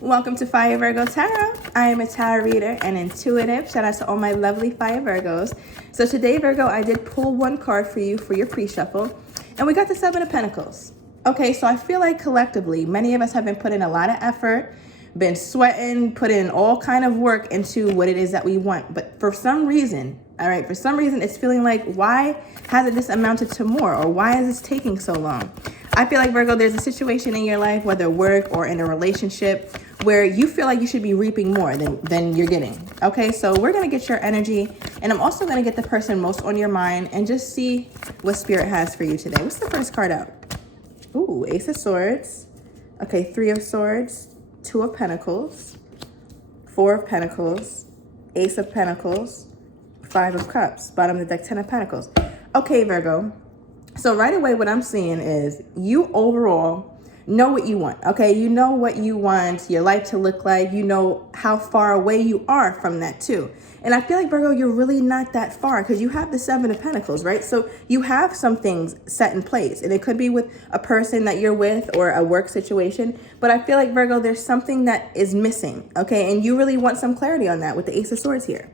Welcome to Fire Virgo Tarot. I am a tarot reader and intuitive. Shout out to all my lovely Fire Virgos. So today, Virgo, I did pull one card for you for your pre-shuffle, and we got the Seven of Pentacles. Okay, so I feel like collectively, many of us have been putting a lot of effort, been sweating, putting in all kind of work into what it is that we want. But for some reason, all right, for some reason, it's feeling like, why hasn't this amounted to more? Or why is this taking so long? I feel like, Virgo, there's a situation in your life, whether work or in a relationship, where you feel like you should be reaping more than you're getting. Okay, so we're going to get your energy, and I'm also going to get the person most on your mind and just see what Spirit has for you today. What's the first card out? Ooh, Ace of Swords. Okay, Three of Swords, Two of Pentacles, Four of Pentacles, Ace of Pentacles, Five of Cups. Bottom of the deck, Ten of Pentacles. Okay, Virgo. So right away, what I'm seeing is you overall know what you want, okay? You know what you want your life to look like. You know how far away you are from that too. And I feel like, Virgo, you're really not that far because you have the Seven of Pentacles, right? So you have some things set in place, and it could be with a person that you're with or a work situation. But I feel like, Virgo, there's something that is missing, okay? And you really want some clarity on that with the Ace of Swords here.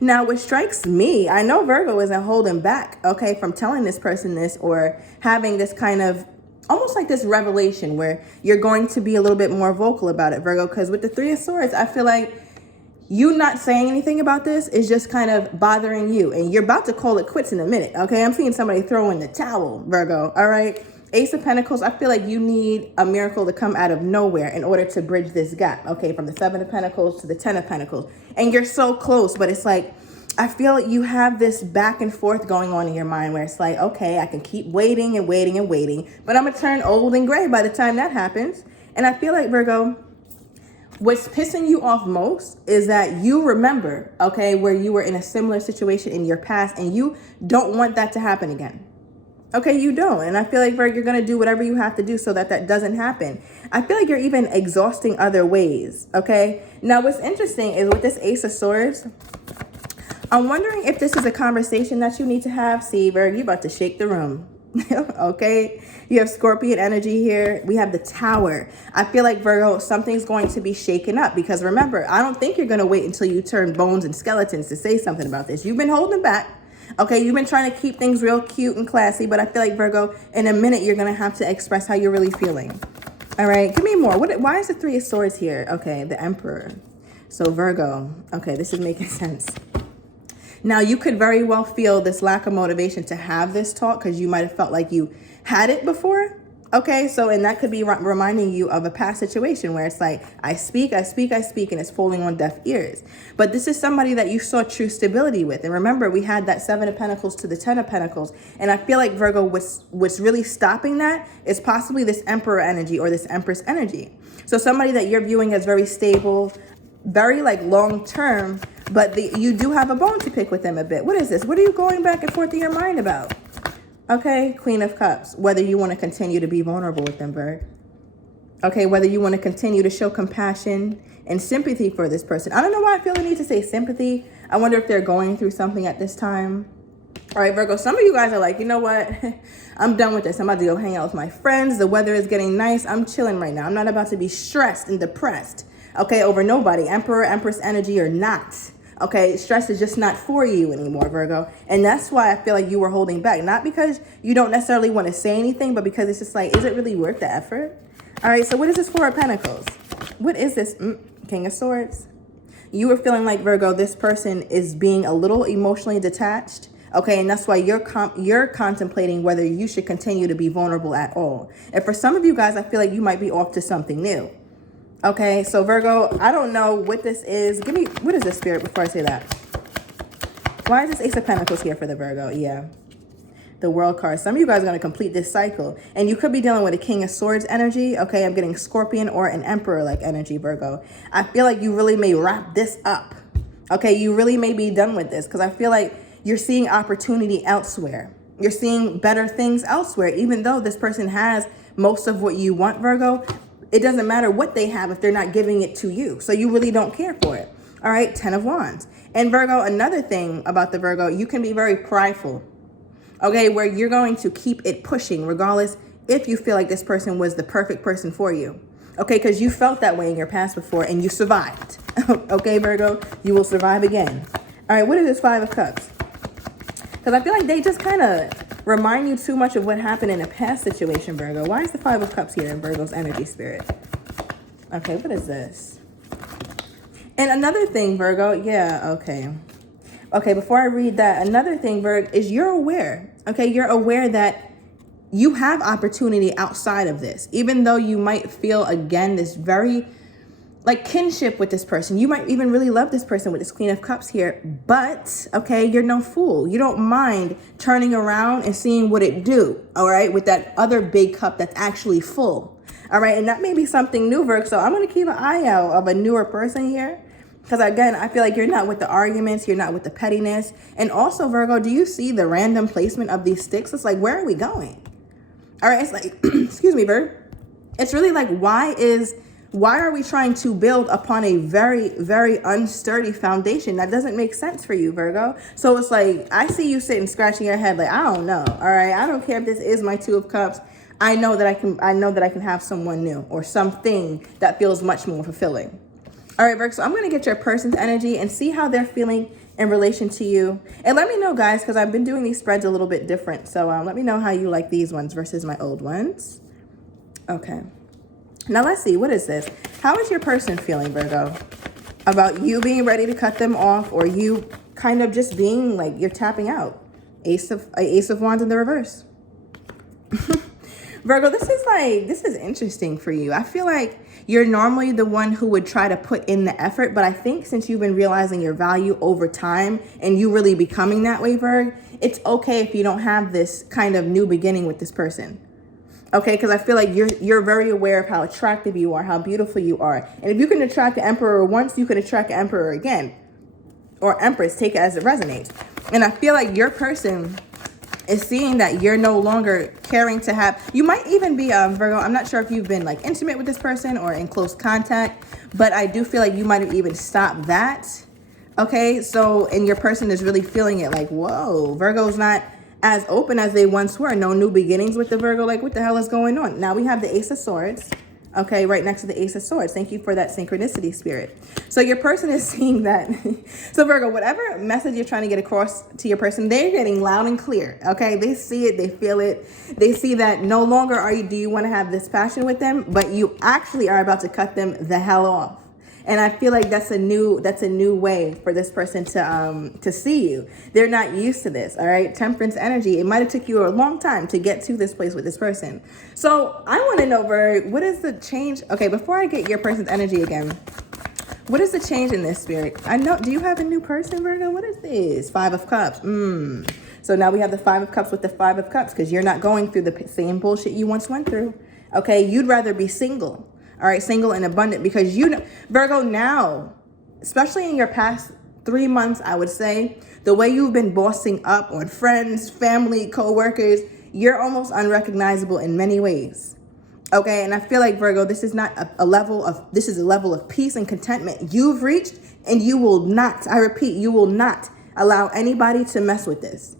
Now, what strikes me, I know Virgo isn't holding back, okay, from telling this person this or having this kind of almost like this revelation where you're going to be a little bit more vocal about it, Virgo, because with the Three of Swords, I feel like you not saying anything about this is just kind of bothering you, and you're about to call it quits in a minute, okay? I'm seeing somebody throw in the towel, Virgo, all right? Ace of Pentacles, I feel like you need a miracle to come out of nowhere in order to bridge this gap, okay? From the Seven of Pentacles to the Ten of Pentacles. And you're so close, but it's like, I feel like you have this back and forth going on in your mind where it's like, okay, I can keep waiting and waiting and waiting, but I'm going to turn old and gray by the time that happens. And I feel like, Virgo, what's pissing you off most is that you remember, okay, where you were in a similar situation in your past, and you don't want that to happen again. Okay, you don't. And I feel like, Virgo, you're going to do whatever you have to do so that that doesn't happen. I feel like you're even exhausting other ways, okay? Now, what's interesting is with this Ace of Swords, I'm wondering if this is a conversation that you need to have. See, Virgo, you're about to shake the room, okay? You have Scorpion energy here. We have the Tower. I feel like, Virgo, something's going to be shaken up because, remember, I don't think you're going to wait until you turn bones and skeletons to say something about this. You've been holding back. Okay, you've been trying to keep things real cute and classy, but I feel like, Virgo, in a minute, you're going to have to express how you're really feeling. All right, give me more. Why is the Three of Swords here? Okay, the Emperor. So, Virgo, okay, this is making sense. Now, you could very well feel this lack of motivation to have this talk because you might have felt like you had it before. Okay, so, and that could be reminding you of a past situation where it's like, I speak, and it's falling on deaf ears. But this is somebody that you saw true stability with. And remember, we had that Seven of Pentacles to the Ten of Pentacles. And I feel like, Virgo, what's really stopping that is possibly this Emperor energy or this Empress energy. So somebody that you're viewing as very stable, very like long-term, but you do have a bone to pick with them a bit. What is this? What are you going back and forth in your mind about? Okay, Queen of Cups, whether you want to continue to be vulnerable with them, Virgo. Okay, whether you want to continue to show compassion and sympathy for this person. I don't know why I feel the need to say sympathy. I wonder if they're going through something at this time. All right, Virgo, some of you guys are like, you know what? I'm done with this. I'm about to go hang out with my friends. The weather is getting nice. I'm chilling right now. I'm not about to be stressed and depressed, okay, over nobody. Emperor, Empress energy or not. Okay, stress is just not for you anymore, Virgo. And that's why I feel like you were holding back. Not because you don't necessarily want to say anything, but because it's just like, is it really worth the effort? All right, so what is this Four of Pentacles? What is this? King of Swords. You were feeling like, Virgo, this person is being a little emotionally detached. Okay, and that's why you're contemplating whether you should continue to be vulnerable at all. And for some of you guys, I feel like you might be off to something new. Okay, so Virgo, I don't know what this is. Give me, what is this, Spirit, before I say that? Why is this Ace of Pentacles here for the Virgo? Yeah, the World card. Some of you guys are going to complete this cycle. And you could be dealing with a King of Swords energy. Okay, I'm getting Scorpion or an Emperor-like energy, Virgo. I feel like you really may wrap this up. Okay, you really may be done with this because I feel like you're seeing opportunity elsewhere. You're seeing better things elsewhere, even though this person has most of what you want, Virgo. It doesn't matter what they have if they're not giving it to you. So you really don't care for it. All right, Ten of Wands. And Virgo, another thing about the Virgo, you can be very prideful. Okay, where you're going to keep it pushing regardless if you feel like this person was the perfect person for you. Okay, because you felt that way in your past before and you survived. Okay, Virgo, you will survive again. All right, what is this Five of Cups? Because I feel like they just kind of remind you too much of what happened in a past situation, Virgo. Why is the Five of Cups here in Virgo's energy spirit? Okay, what is this? And another thing, Virgo, yeah, okay. Okay, before I read that, another thing, Virgo, is you're aware. Okay, you're aware that you have opportunity outside of this. Even though you might feel, again, this very like kinship with this person. You might even really love this person with this Queen of Cups here. But, okay, you're no fool. You don't mind turning around and seeing what it do, all right, with that other big cup that's actually full. All right, and that may be something new, Virgo. So I'm going to keep an eye out of a newer person here. Because, again, I feel like you're not with the arguments. You're not with the pettiness. And also, Virgo, do you see the random placement of these sticks? It's like, where are we going? All right, it's like, excuse me, Virgo. It's really like, why are we trying to build upon a very, very unsturdy foundation? That doesn't make sense for you, Virgo. So it's like, I see you sitting scratching your head like, I don't know. All right, I don't care if this is my Two of Cups. I know that I can have someone new or something that feels much more fulfilling. All right, Virgo, so I'm going to get your person's energy and see how they're feeling in relation to you. And let me know, guys, because I've been doing these spreads a little bit different. So let me know how you like these ones versus my old ones. Okay. Now let's see. What is this? How is your person feeling, Virgo? About you being ready to cut them off, or you kind of just being like you're tapping out? Ace of Wands in the reverse. Virgo, this is interesting for you. I feel like you're normally the one who would try to put in the effort, but I think since you've been realizing your value over time and you really becoming that way, Virgo, it's okay if you don't have this kind of new beginning with this person. Okay, because I feel like you're very aware of how attractive you are, how beautiful you are. And if you can attract the Emperor once, you can attract the Emperor again. Or Empress, take it as it resonates. And I feel like your person is seeing that you're no longer caring to have, you might even be Virgo, I'm not sure if you've been like intimate with this person or in close contact, but I do feel like you might have even stopped that. Okay, so, and your person is really feeling it like, whoa, Virgo's not as open as they once were. No new beginnings with the Virgo. Like, what the hell is going on? Now we have the Ace of Swords. Okay, right next to the Ace of Swords. Thank you for that synchronicity, Spirit. So your person is seeing that. So Virgo, whatever message you're trying to get across to your person, they're getting loud and clear. Okay, they see it, they feel it. They see that no longer do you want to have this passion with them, but you actually are about to cut them the hell off. And I feel like that's a new way for this person to see you. They're not used to this, all right? Temperance energy. It might have took you a long time to get to this place with this person. So I want to know, Virgo, what is the change? Okay, before I get your person's energy again, what is the change in this, Spirit? I know, do you have a new person, Virgo? What is this? Five of Cups. So now we have the Five of Cups with the Five of Cups because you're not going through the same bullshit you once went through. Okay, you'd rather be single. All right, single and abundant, because you know, Virgo, now, especially in your past 3 months, I would say, the way you've been bossing up on friends, family, co-workers, you're almost unrecognizable in many ways. Okay, and I feel like, Virgo, this is not a level of peace and contentment you've reached, and you will not, I repeat, you will not allow anybody to mess with this.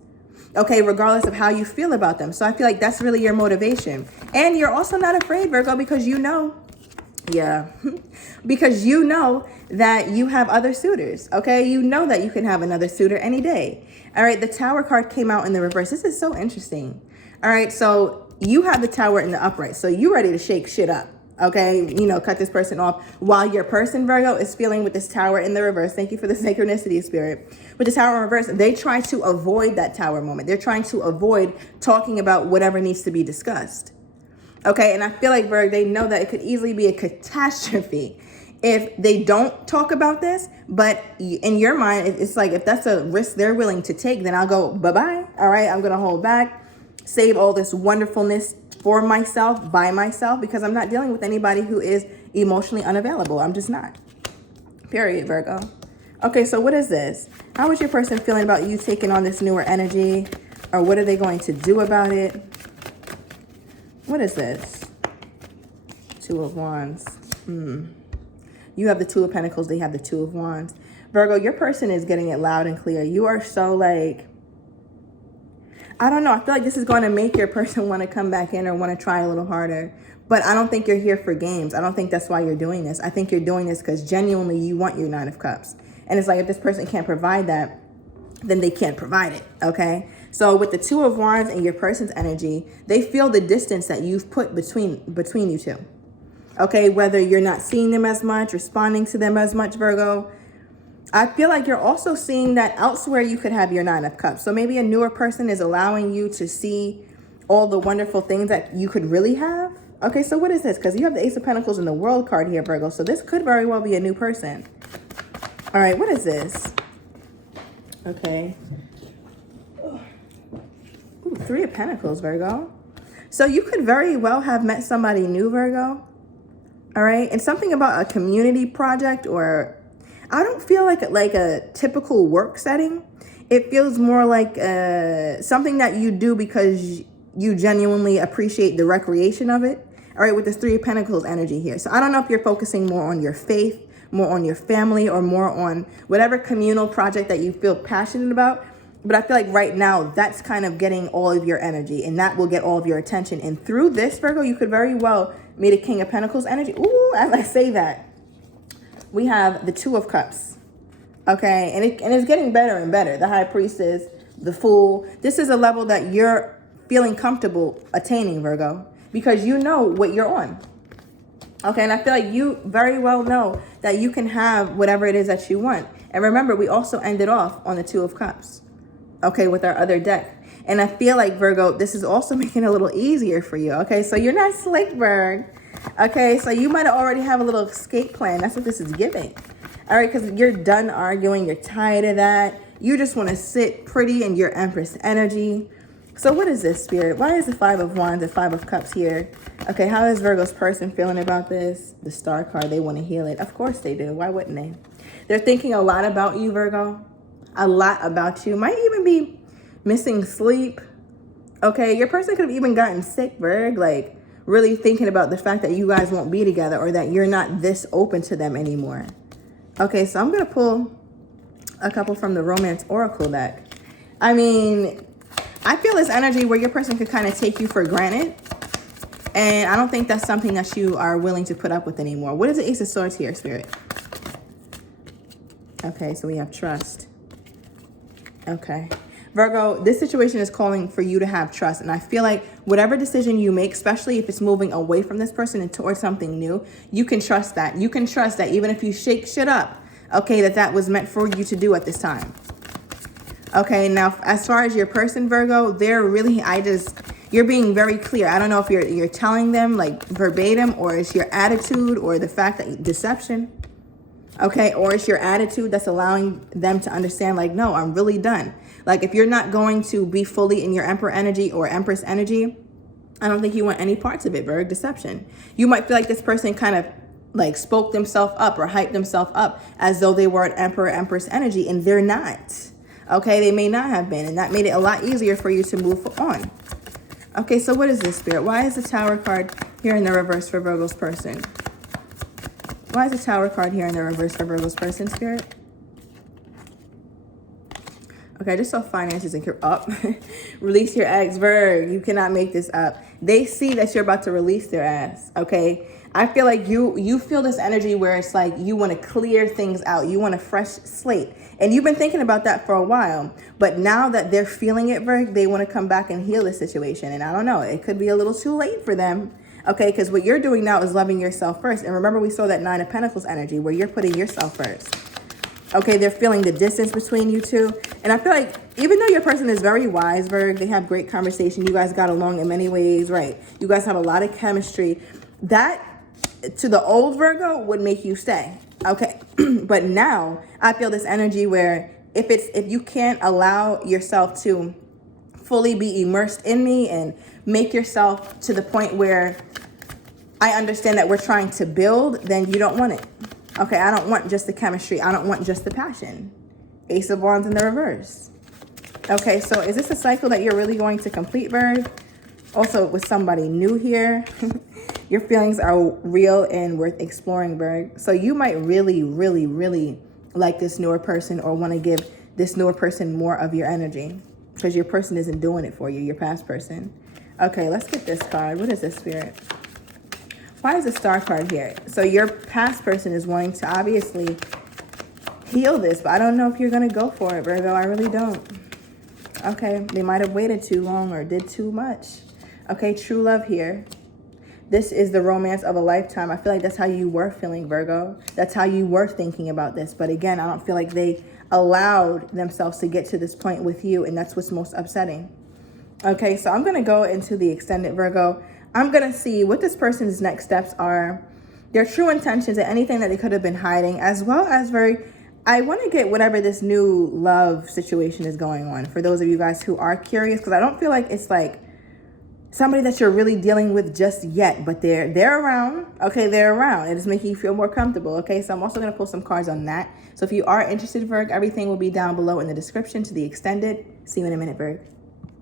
Okay, regardless of how you feel about them. So I feel like that's really your motivation. And you're also not afraid, Virgo, because you know, yeah, because you know that you have other suitors, okay? You know that you can have another suitor any day. All right, the Tower card came out in the reverse. This is so interesting. All right, so you have the Tower in the upright. So you're ready to shake shit up, okay? You know, cut this person off while your person, Virgo, is feeling with this Tower in the reverse. Thank you for the synchronicity, Spirit. With the Tower in reverse, they try to avoid that Tower moment. They're trying to avoid talking about whatever needs to be discussed. Okay, and I feel like, Virgo, they know that it could easily be a catastrophe if they don't talk about this. But in your mind, it's like, if that's a risk they're willing to take, then I'll go, bye-bye. All right, I'm going to hold back, save all this wonderfulness for myself, by myself, because I'm not dealing with anybody who is emotionally unavailable. I'm just not. Period, Virgo. Okay, so what is this? How is your person feeling about you taking on this newer energy? Or what are they going to do about it? What is this? Two of Wands. You have the Two of Pentacles. They have the Two of Wands. Virgo, your person is getting it loud and clear. You are so like, I don't know. I feel like this is going to make your person want to come back in or want to try a little harder. But I don't think you're here for games. I don't think that's why you're doing this. I think you're doing this because genuinely you want your Nine of Cups. And it's like if this person can't provide that, then they can't provide it, okay? So with the Two of Wands and your person's energy, they feel the distance that you've put between you two. Okay, whether you're not seeing them as much, responding to them as much, Virgo. I feel like you're also seeing that elsewhere you could have your Nine of Cups. So maybe a newer person is allowing you to see all the wonderful things that you could really have. Okay, so what is this? Because you have the Ace of Pentacles and the World card here, Virgo. So this could very well be a new person. All right, what is this? Okay. Ooh, Three of Pentacles, Virgo. So you could very well have met somebody new, Virgo. All right, and something about a community project, or I don't feel like a typical work setting. It feels more like something that you do because you genuinely appreciate the recreation of it. All right, with this Three of Pentacles energy here. So I don't know if you're focusing more on your faith, more on your family, or more on whatever communal project that you feel passionate about. But I feel like right now that's kind of getting all of your energy, and that will get all of your attention. And through this, Virgo, you could very well meet a King of Pentacles energy. Ooh, as I say that, we have the Two of Cups. Okay, and it's getting better and better. The High Priestess, the Fool. This is a level that you're feeling comfortable attaining, Virgo, because you know what you're on. Okay, and I feel like you very well know that you can have whatever it is that you want. And remember, we also ended off on the Two of Cups, okay, with our other deck. And I feel like, Virgo, this is also making it a little easier for you, okay? So you're not slick, Virg. Okay, so you might already have a little escape plan. That's what this is giving. All right, because you're done arguing. You're tired of that. You just want to sit pretty in your Empress energy. So what is this, Spirit? Why is the Five of Wands and Five of Cups here? Okay, how is Virgo's person feeling about this? The Star card, they want to heal it. Of course they do. Why wouldn't they? They're thinking a lot about you, Virgo. A lot about you. Might even be missing sleep. Okay, your person could have even gotten sick, Virg. Like, really thinking about the fact that you guys won't be together, or that you're not this open to them anymore. Okay, so I'm going to pull a couple from the Romance Oracle deck. I mean, I feel this energy where your person could kind of take you for granted. And I don't think that's something that you are willing to put up with anymore. What is the Ace of Swords here, Spirit? Okay, so we have trust. Okay. Virgo, this situation is calling for you to have trust. And I feel like whatever decision you make, especially if it's moving away from this person and towards something new, you can trust that. You can trust that even if you shake shit up, okay, that was meant for you to do at this time. Okay, now as far as your person, Virgo, they're really, you're being very clear. I don't know if you're telling them like verbatim, or it's your attitude, or the fact that deception. Okay, or it's your attitude that's allowing them to understand, like, no, I'm really done. Like, if you're not going to be fully in your Emperor energy or Empress energy, I don't think you want any parts of it, Virgo. Deception. You might feel like this person kind of like spoke themselves up or hyped themselves up as though they were an Emperor, Empress energy, and they're not. Okay, they may not have been, and that made it a lot easier for you to move on. Okay, so what is this, Spirit? Why is the Tower card here in the reverse for Virgo's person? Why is the Tower card here in the reverse for Virgo's person, Spirit? Okay, I just saw finances and up. Release your ex, Virg. You cannot make this up. They see that you're about to release their ass, okay? I feel like you feel this energy where it's like you want to clear things out. You want a fresh slate. And you've been thinking about that for a while. But now that they're feeling it, Virg, they want to come back and heal the situation. And I don't know. It could be a little too late for them. Okay, because what you're doing now is loving yourself first. And remember, we saw that Nine of Pentacles energy where you're putting yourself first. Okay, they're feeling the distance between you two. And I feel like even though your person is very wise, Virg, they have great conversation. You guys got along in many ways, right? You guys have a lot of chemistry. That, to the old Virgo, would make you stay. Okay, but now I feel this energy where if you can't allow yourself to fully be immersed in me and make yourself to the point where I understand that we're trying to build, then you don't want it. Okay, I don't want just the chemistry. I don't want just the passion. Ace of Wands in the reverse. Okay, so is this a cycle that you're really going to complete, Virg? Also, with somebody new here, your feelings are real and worth exploring, Virg. So you might really, really, really like this newer person, or want to give this newer person more of your energy. because your person isn't doing it for you, your past person. Okay, let's get this card. What is this, Spirit? Why is the Star card here? So your past person is wanting to obviously heal this, but I don't know if you're going to go for it, Virgo. I really don't. Okay, they might have waited too long or did too much. Okay, true love here. This is the romance of a lifetime. I feel like that's how you were feeling, Virgo. That's how you were thinking about this. But again, I don't feel like they allowed themselves to get to this point with you, and that's what's most upsetting. Okay, so I'm going to go into the extended, Virgo. I'm going to see what this person's next steps are, their true intentions, and anything that they could have been hiding, as well as I want to get whatever this new love situation is going on for those of you guys who are curious, because I don't feel like it's like somebody that you're really dealing with just yet, but they're around. Okay, they're around. It is making you feel more comfortable. Okay, so I'm also going to pull some cards on that. So if you are interested, Virg, everything will be down below in the description to the extended. See you in a minute, Virg.